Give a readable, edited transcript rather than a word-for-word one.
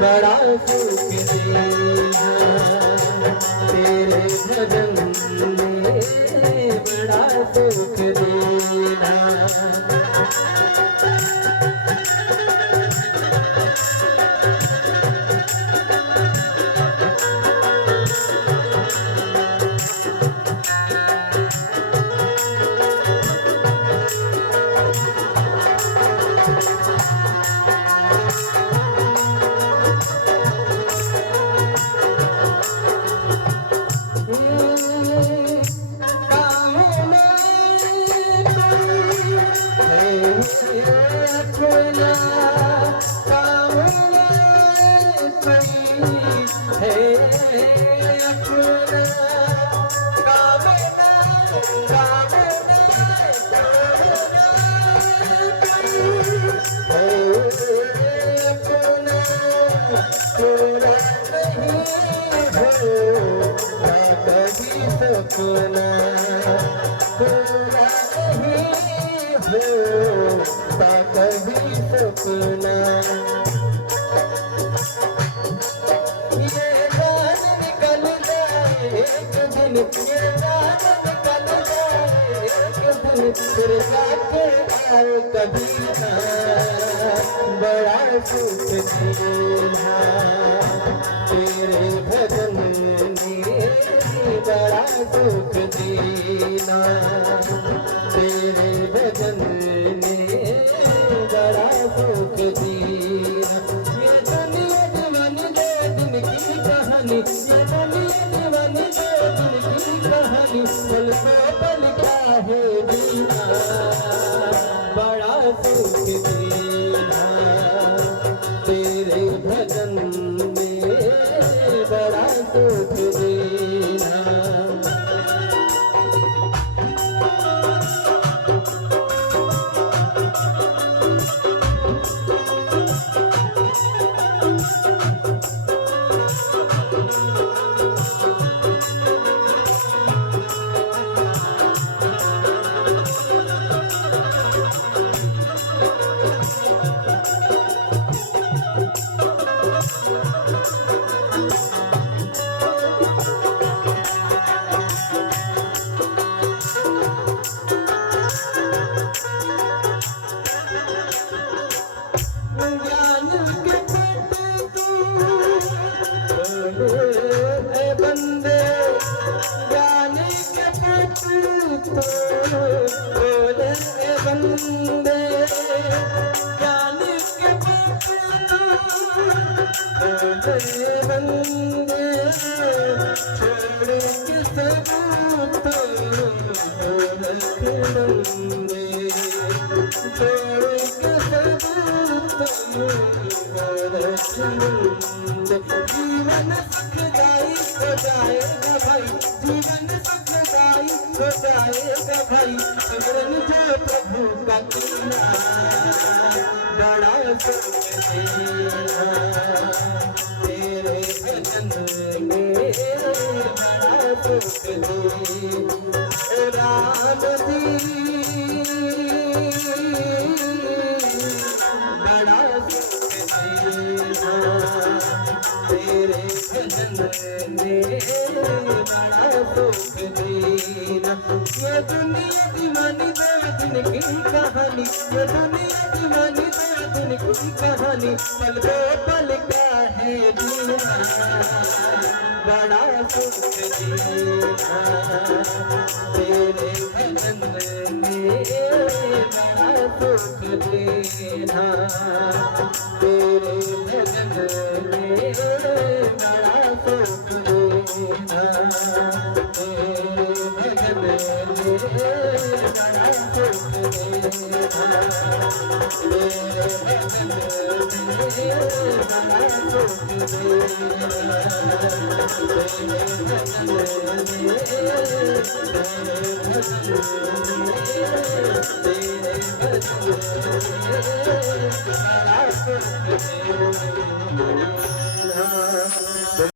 बड़ा सुख देना तेरे भजन में बड़ा सुख देना। सपना पूरा नहीं होता कभी सपना। ये जान निकल जाए एक दिन, ये जान निकल जाए एक दिन, फिर जाके आए कभी ना बड़ा सुख देना तेरे भजन में बड़ा सुख देना तेरे भजन में बड़ा सुख देना। ये दुनिया दीवानी दो दिन की कहानी, ये दुनिया दीवानी दो दिन की कहानी, पल को पल क्या है जीना बड़ा सुख देना तेरे भजन में बड़ा सुख देना। जीवन सुखदाई हो जाएगा भाई, जीवन सुखदाई हो जाएगा भाई, सिमरन जो प्रभु का कीना बड़ा सुख देना तेरे भजन में बड़ा सुख देना। राम जी बड़ा सुख देना तेरे भजन में बड़ा सुख देना। ये दुनिया दीवानी दो दिन की कहानी, ये दुनिया दीवानी दो दिन की कहानी, पल दो पल क्या है जीना बड़ा सुख देना तेरे भजन में बड़ा सुख देना तेरे भजन में बड़ा सुख देना तेरे भजन में बड़ा सुख देना तेरे भजन में बड़ा सुख देना तेरे भजन में